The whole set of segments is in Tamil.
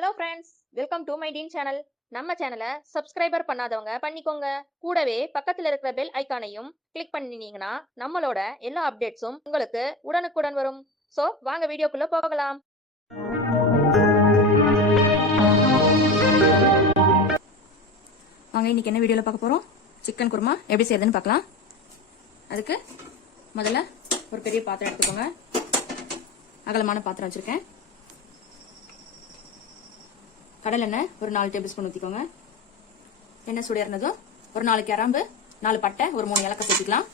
Hello friends welcome to my teen channel நம்ம சேனலை சப்ஸ்கிரைபர் பண்ணாதவங்க பண்ணிக்கோங்க. கூடவே பக்கத்தில் இருக்கிற பெல் ஐக்கானையும் கிளிக் பண்ணினீங்கன்னா நம்மளோட எல்லா அப்டேட்ஸும் உங்களுக்கு உடனுக்குடன் வரும். ஸோ வாங்க வீடியோக்குள்ளே போகலாம். வாங்க இன்னைக்கு என்ன வீடியோவில் பார்க்க போகிறோம் சிக்கன் குருமா. எப்படி செய்யறதுன்னு பார்க்கலாம். அதுக்கு முதல்ல ஒரு பெரிய பாத்திரம் எடுத்துக்கோங்க. அகலமான பாத்திரம் வச்சுருக்கேன். கடலெண்ணெய் ஒரு நாலு டேபிள் ஸ்பூன் ஊற்றிக்கோங்க எண்ணெய் சூடு இருந்ததும் ஒரு நாலு கிராம்பு நாலு பட்டை ஒரு மூணு இலக்கை சேர்த்துக்கலாம்.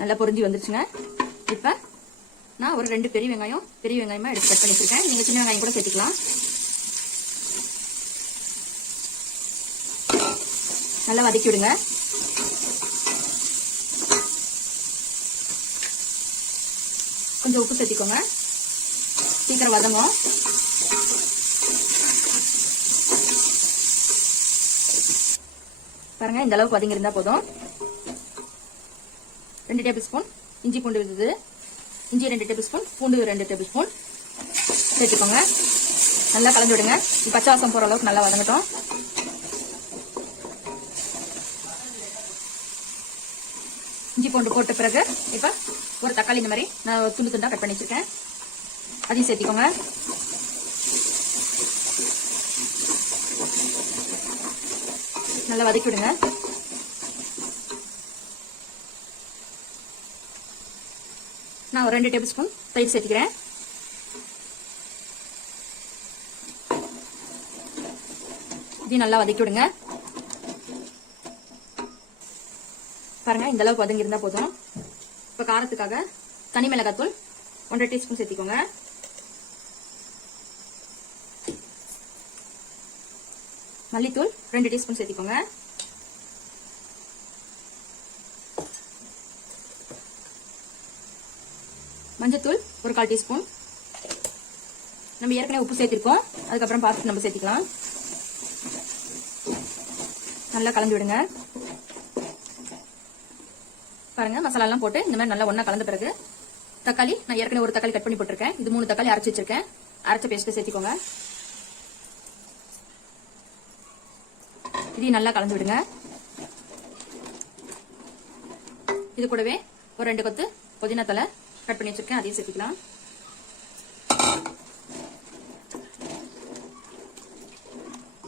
நல்லா பொரிஞ்சு வந்துருச்சுங்க. இப்போ நான் ஒரு ரெண்டு பெரிய வெங்காயம் பெரிய வெங்காயமாக எடுத்து கட் பண்ணி வச்சிருக்கேன் நீங்கள் சின்ன வெங்காயம் கூட சேர்த்துக்கலாம். நல்லா வதக்கி விடுங்க. கொஞ்சம் உப்பு சேர்த்திக்கோங்க. சீக்கிரம் வதங்கும் பாருங்க இந்த அளவுக்கு வதங்கி இருந்தா போதும். ரெண்டு டேபிள் ஸ்பூன் இஞ்சி பூண்டு விழுது. இஞ்சி ரெண்டு டேபிள் ஸ்பூன் பூண்டு ரெண்டு டேபிள் ஸ்பூன். சேர்த்துக்கோங்க. நல்லா கலந்து விடுங்க. பச்சை வாசம் போற அளவுக்கு நல்லா வதங்கட்டும். இஞ்சி பூண்டு போட்ட பிறகு இப்ப ஒரு தக்காளி இந்த மாதிரி நான் துண்டு துண்டா கட் பண்ணி வச்சிருக்கேன். அதையும் சேர்த்திக்கோங்க நல்லா வதக்கி விடுங்க நான் ஒரு ரெண்டு டேபிள் ஸ்பூன் தயிர் சேர்த்துக்கிறேன் இதையும் நல்லா வதக்கி விடுங்க பாருங்க இந்த அளவுக்கு வதங்கி இருந்தா போதும் இப்ப காரத்துக்காக தனி மிளகாத்தூள் ஒன்றரை டீஸ்பூன் சேர்த்திக்கோங்க மல்லித்தூள் ரெண்டு டீஸ்பூன் சேர்த்திக்கோங்க. மஞ்சத்தூள் ஒரு கால் டீஸ்பூன். நம்ம ஏற்கனவே உப்பு சேர்த்திருக்கோம். அதுக்கப்புறம் பார்த்துட்டு நம்ம சேர்த்திக்கலாம். நல்லா கலந்து விடுங்க. பாருங்க மசாலாலாம் போட்டு இந்த மாதிரி நல்லா ஒன்றா கலந்த பிறகு தக்காளி நான் ஏற்கனவே ஒரு தக்காளி கட் பண்ணி போட்டிருக்கேன். இது மூணு தக்காளி அரைச்சி வச்சிருக்கேன். அரைச்ச பேஸ்ட்டு சேர்த்திக்கோங்க. இதையும் நல்லா கலந்து விடுங்க இது கூடவே ஒரு ரெண்டு கொத்து புதினா தலை கட் பண்ணி வச்சிருக்கேன். அதையும் சேர்த்துக்கலாம்.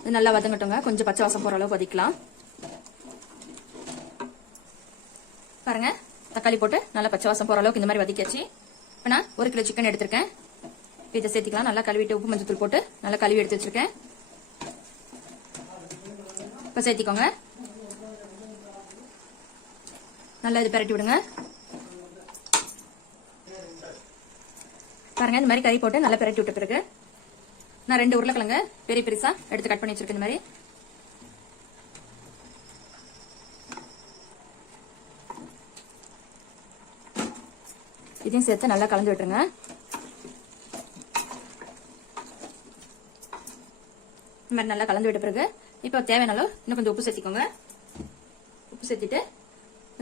இது நல்லா வதங்கட்டுங்க. கொஞ்சம் பச்சை வாசம் போற அளவுக்கு வதக்கலாம் பாருங்க. தக்காளி போட்டு நல்லா பச்சை வாசம் போற அளவுக்கு இந்த மாதிரி வதக்கியாச்சு. இப்போ நான் ஒரு கிலோ சிக்கன் எடுத்திருக்கேன். இதை சேர்த்துக்கலாம். நல்லா கழுவிட்டு உப்பு மஞ்சள் தூள் போட்டு நல்லா கழுவி எடுத்து வச்சிருக்கேன். இப்போ சேர்த்திக்கோங்க. நல்லா இது பரட்டி விடுங்க. பாருங்க இந்த மாதிரி கறி போட்டு நல்லா பரட்டி விட்ட பிறகு நான் ரெண்டு உருளைக்கிழங்கு பெரிய பெருசா எடுத்து கட் பண்ணி வச்சிருக்கேன் இந்த மாதிரி. இதையும் சேர்த்து நல்லா கலந்து விட்டுருங்க. இந்த மாதிரி நல்லா கலந்து விட்ட பிறகு இப்போ தேவையான அளவு இன்னும் கொஞ்சம் உப்பு சேர்த்திக்கோங்க. உப்பு சேர்த்திட்டு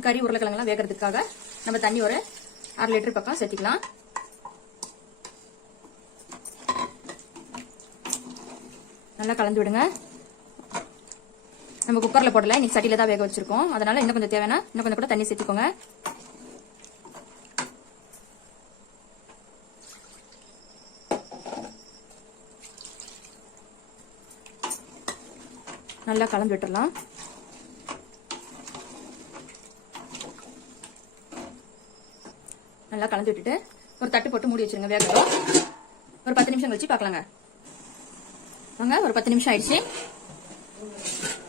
கறி உருளைக்கிழங்குலாம் வேகிறதுக்காக நம்ம தண்ணி ஒரு அரை லிட்டர் பக்கம் சேர்த்திக்கலாம். நல்லா கலந்து விடுங்க. நம்ம குக்கரில் போடல இன்னைக்கு சட்டியில் தான் வேக வச்சிருக்கோம். அதனால இன்னும் கொஞ்சம் தேவைன்னா இன்னும் கொஞ்சம் கூட தண்ணி சேர்த்துக்கோங்க. நல்லா கலந்து விட்டுடலாம் நல்லா கலந்து விட்டுட்டு ஒரு தட்டு போட்டு மூடி வச்சிருங்க வேகட்டும் ஒரு பத்து நிமிஷம் கழிச்சு பார்க்கலாங்க வாங்க ஒரு பத்து நிமிஷம் ஆயிடுச்சு.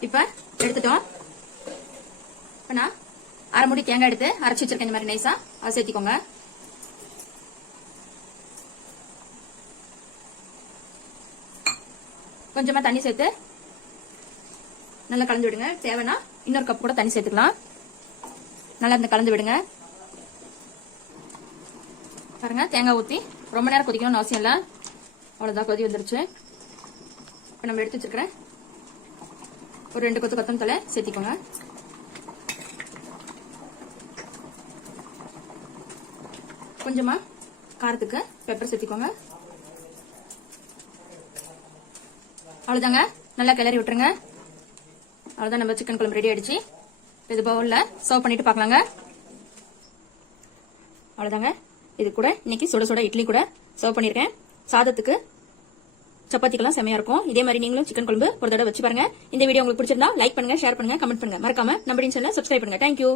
இப்ப எடுத்துட்டோம். இப்ப நான் அரை மூடி தேங்காய் எடுத்து அரைச்சி வச்சிருக்கேன் இந்த மாதிரி நைஸா. அதை சேர்த்திக்கோங்க. கொஞ்சமா தண்ணி சேர்த்து நல்லா கலந்து விடுங்க. தேவைன்னா இன்னொரு கப் கூட தண்ணி சேர்த்துக்கலாம். நல்லா இந்த கலந்து விடுங்க. பாருங்க தேங்காய் ஊற்றி ரொம்ப நேரம் கொதிக்கணும்னு அவசியம் இல்லை. அவ்வளோதான் கொதி வந்துருச்சு. இப்போ நம்ம எடுத்து வச்சிருக்கிறேன் ஒரு ரெண்டு கொத்து கொத்தம் தலை சேர்த்திக்கோங்க. கொஞ்சமா காரத்துக்கு பெப்பர் சேர்த்திக்கோங்க. அவ்வளோதாங்க நல்லா கிளறி விட்டுருங்க. அவ்வளோதான் நம்ம சிக்கன் குழம்பு ரெடி ஆயிடுச்சு. இது பவுலில் சர்வ் பண்ணிட்டு பார்க்கலாங்க. அவ்வளோதாங்க இது கூட இன்னைக்கு சுட சுட இட்லி கூட சர்வ் பண்ணியிருக்கேன் சாதத்துக்கு சப்பாத்திக்கெல்லாம் செமையா இருக்கும். இதே மாதிரி நீங்களும் சிக்கன் குழம்பு ஒரு தடவை வச்சு பாருங்க. இந்த வீடியோ உங்களுக்கு பிடிச்சிருந்தா லைக் பண்ணுங்க ஷேர் பண்ணுங்க கமெண்ட் பண்ணுங்க. மறக்காம நம்ம சேனல் சப்ஸ்கிரைப் பண்ணுங்க. தேங்க்யூ